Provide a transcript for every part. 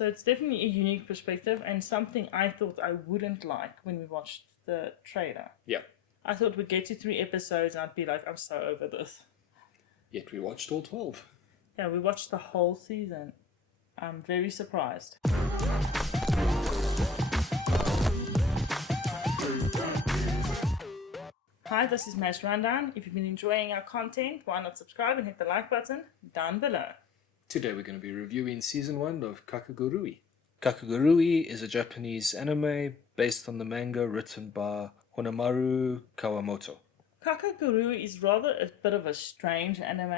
So it's definitely a unique perspective and something I thought I wouldn't like when we watched the trailer. Yeah. I thought we'd get to 3 episodes and I'd be like, I'm so over this. Yet we watched all 12. Yeah, we watched the whole season. I'm very surprised. Hi, this is Mash Rundown. If you've been enjoying our content, why not subscribe and hit the like button down below. Today we're going to be reviewing Season 1 of Kakegurui. Kakegurui is a Japanese anime based on the manga written by Honamaru Kawamoto. Kakegurui is rather a bit of a strange anime.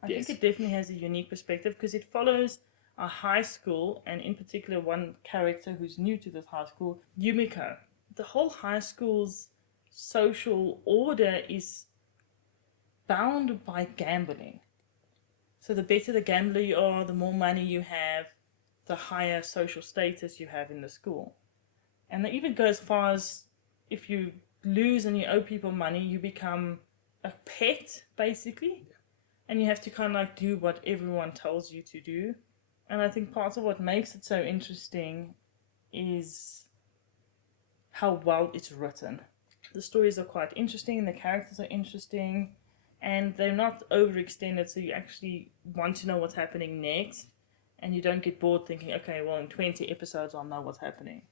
I Yes. think it definitely has a unique perspective because it follows a high school, and in particular one character who's new to this high school, Yumiko. The whole high school's social order is bound by gambling. So the better the gambler you are, the more money you have, the higher social status you have in the school. And they even go as far as if you lose and you owe people money, you become a pet, basically. Yeah. And you have to kind of like do what everyone tells you to do. And I think part of what makes it so interesting is how well it's written. The stories are quite interesting, the characters are interesting, and they're not overextended, so you actually want to know what's happening next, and you don't get bored thinking, okay, well, in 20 episodes I'll know what's happening.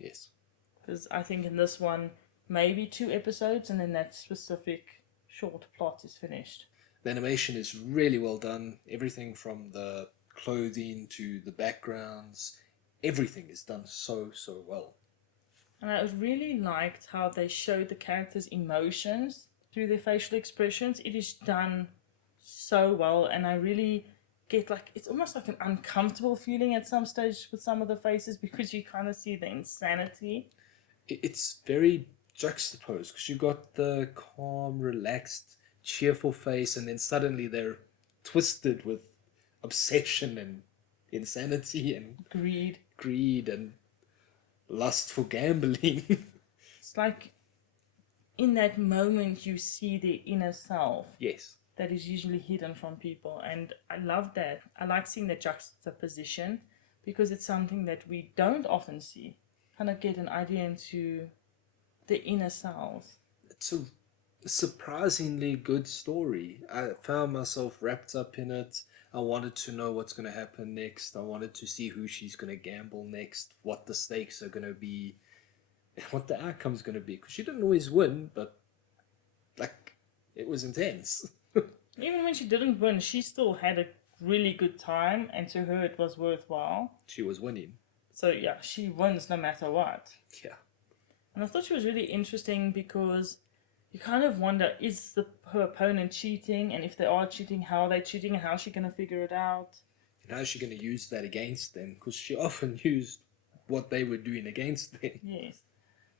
Yes. Because I think in this one, maybe 2 episodes, and then that specific short plot is finished. The animation is really well done. Everything from the clothing to the backgrounds, everything is done so well. And I really liked how they showed the characters' emotions through their facial expressions. It is done so well, and I really get like, it's almost like an uncomfortable feeling at some stage with some of the faces because you kind of see the insanity. It's very juxtaposed because you got the calm, relaxed, cheerful face, and then suddenly they're twisted with obsession and insanity and Greed. and lust for gambling. It's like in that moment you see the inner self Yes. that is usually hidden from people, and I love that. I like seeing the juxtaposition because it's something that we don't often see. Kind of get an idea into the inner selves. It's a surprisingly good story. I found myself wrapped up in it. I wanted to know what's going to happen next. I wanted to see who she's going to gamble next, what the stakes are going to be, what the outcome's going to be. Because she didn't always win, but like it was intense. Even when she didn't win, she still had a really good time, and to her it was worthwhile. She was winning. So yeah, she wins no matter what. Yeah. And I thought she was really interesting because you kind of wonder, is her opponent cheating? And if they are cheating, how are they cheating? And how is she going to figure it out? And how is she going to use that against them? Because she often used what they were doing against them. Yes.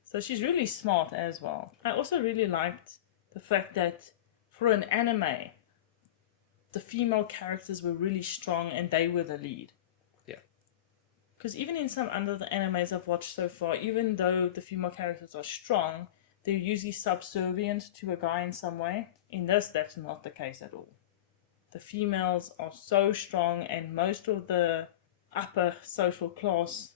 So she's really smart as well. I also really liked the fact that for an anime, the female characters were really strong and they were the lead. Yeah. Because even in some other animes I've watched so far, even though the female characters are strong, they're usually subservient to a guy in some way. In this, that's not the case at all. The females are so strong, and most of the upper social class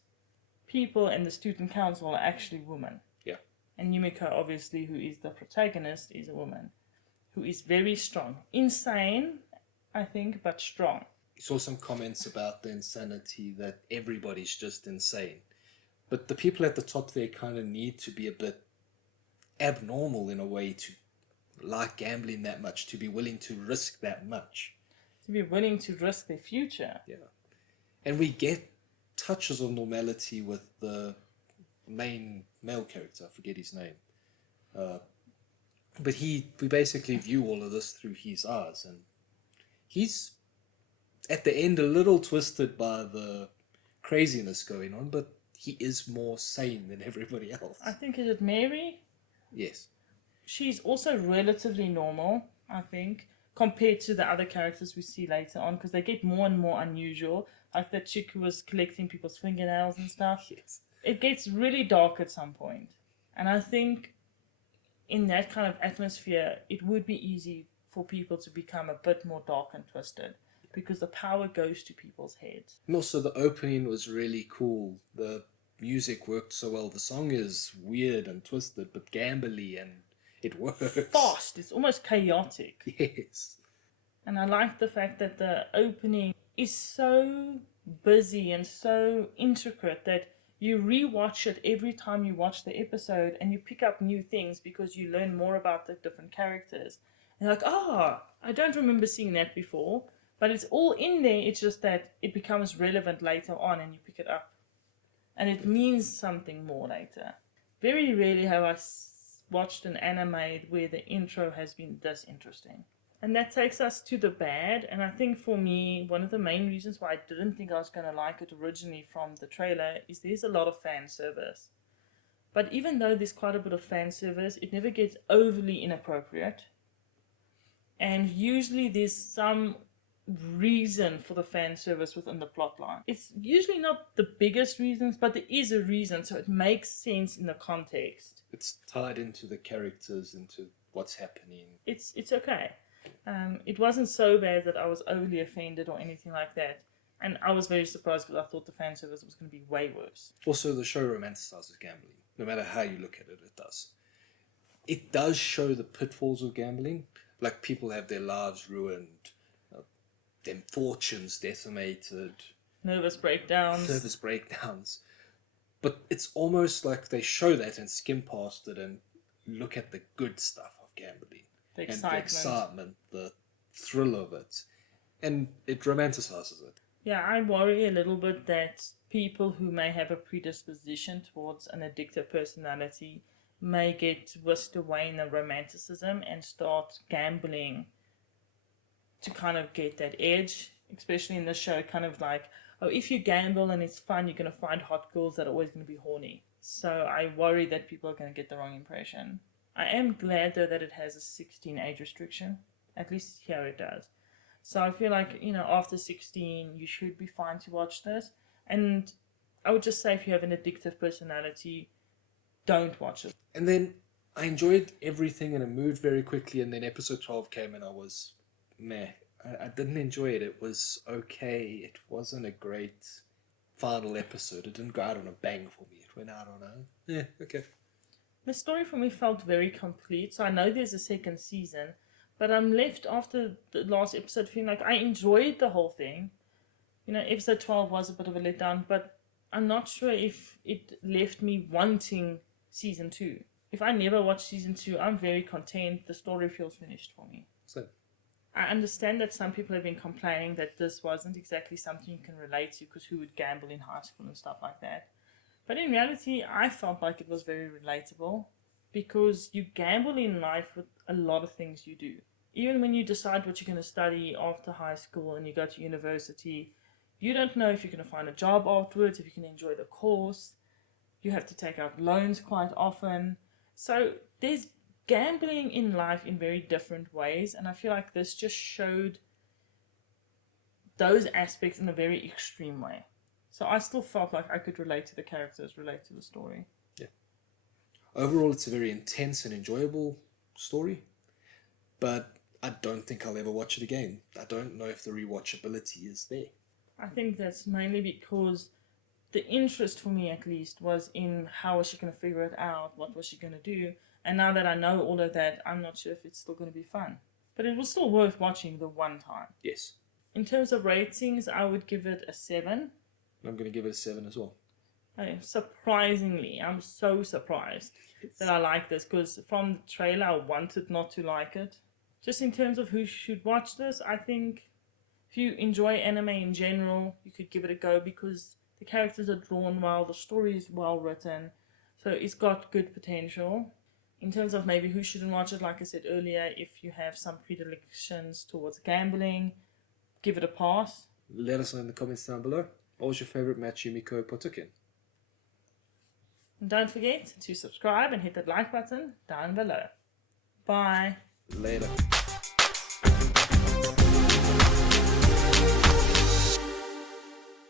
people in the student council are actually women. Yeah. And Yumiko, obviously, who is the protagonist, is a woman who is very strong. Insane, I think, but strong. I saw some comments about the insanity, that everybody's just insane. But the people at the top there kind of need to be a bit abnormal in a way to like gambling that much, to be willing to risk that much. To be willing to risk their future. Yeah. And we get touches of normality with the main male character, I forget his name. But we basically view all of this through his eyes, and he's at the end a little twisted by the craziness going on, but he is more sane than everybody else. I think, is it Mary? Yes. She's also relatively normal, I think, compared to the other characters we see later on, because they get more and more unusual. Like that chick who was collecting people's fingernails and stuff. Yes. It gets really dark at some point. And I think in that kind of atmosphere, it would be easy for people to become a bit more dark and twisted. because the power goes to people's heads. And also the opening was really cool. The music worked so well. The song is weird and twisted, but gambly, and it works. Fast, it's almost chaotic. Yes. And I like the fact that the opening is so busy and so intricate that you rewatch it every time you watch the episode, and you pick up new things because you learn more about the different characters. And you're like, I don't remember seeing that before, but it's all in there. It's just that it becomes relevant later on and you pick it up. And it means something more later. Very rarely have I watched an anime where the intro has been this interesting. And that takes us to the bad, and I think for me, one of the main reasons why I didn't think I was going to like it originally from the trailer is there's a lot of fan service. But even though there's quite a bit of fan service, it never gets overly inappropriate. And usually there's some reason for the fan service within the plotline. It's usually not the biggest reasons, but there is a reason, so it makes sense in the context. It's tied into the characters, into what's happening. It's okay. It wasn't so bad that I was overly offended or anything like that. And I was very surprised because I thought the fan service was going to be way worse. Also, the show romanticizes gambling. No matter how you look at it, it does. It does show the pitfalls of gambling. Like, people have their lives ruined, their fortunes decimated. Nervous breakdowns. But it's almost like they show that and skim past it and look at the good stuff of gambling. The excitement, the thrill of it. And it romanticizes it. Yeah, I worry a little bit that people who may have a predisposition towards an addictive personality may get whisked away in the romanticism and start gambling to kind of get that edge, especially in the show, kind of like, oh, if you gamble and it's fun, you're going to find hot girls that are always going to be horny. So I worry that people are going to get the wrong impression. I am glad, though, that it has a 16 age restriction. At least here it does. So I feel like, after 16, you should be fine to watch this. And I would just say if you have an addictive personality, don't watch it. And then I enjoyed everything and it moved very quickly. And then episode 12 came and I was meh. I didn't enjoy it. It was okay. It wasn't a great final episode. It didn't go out on a bang for me. It went out on okay. The story for me felt very complete, so I know there's a second season, but I'm left after the last episode feeling like I enjoyed the whole thing. Episode 12 was a bit of a letdown, but I'm not sure if it left me wanting season 2. If I never watch season 2, I'm very content. The story feels finished for me. So, I understand that some people have been complaining that this wasn't exactly something you can relate to because who would gamble in high school and stuff like that. But in reality, I felt like it was very relatable because you gamble in life with a lot of things you do. Even when you decide what you're going to study after high school and you go to university, you don't know if you're going to find a job afterwards, if you can enjoy the course. You have to take out loans quite often. So there's gambling in life in very different ways, and I feel like this just showed those aspects in a very extreme way. So I still felt like I could relate to the characters, relate to the story. Yeah. Overall, it's a very intense and enjoyable story, but I don't think I'll ever watch it again. I don't know if the rewatchability is there. I think that's mainly because the interest for me, at least, was in how was she going to figure it out, what was she going to do, and now that I know all of that, I'm not sure if it's still going to be fun. But it was still worth watching the one time. Yes. In terms of ratings, I would give it a 7. I'm going to give it a 7 as well. Surprisingly, I'm so surprised that I like this because from the trailer I wanted not to like it. Just in terms of who should watch this, I think if you enjoy anime in general, you could give it a go because the characters are drawn well, the story is well written, so it's got good potential. In terms of maybe who shouldn't watch it, like I said earlier, if you have some predilections towards gambling, give it a pass. Let us know in the comments down below. What was your favorite match Yumiko partook in? And don't forget to subscribe and hit that like button down below. Bye. Later.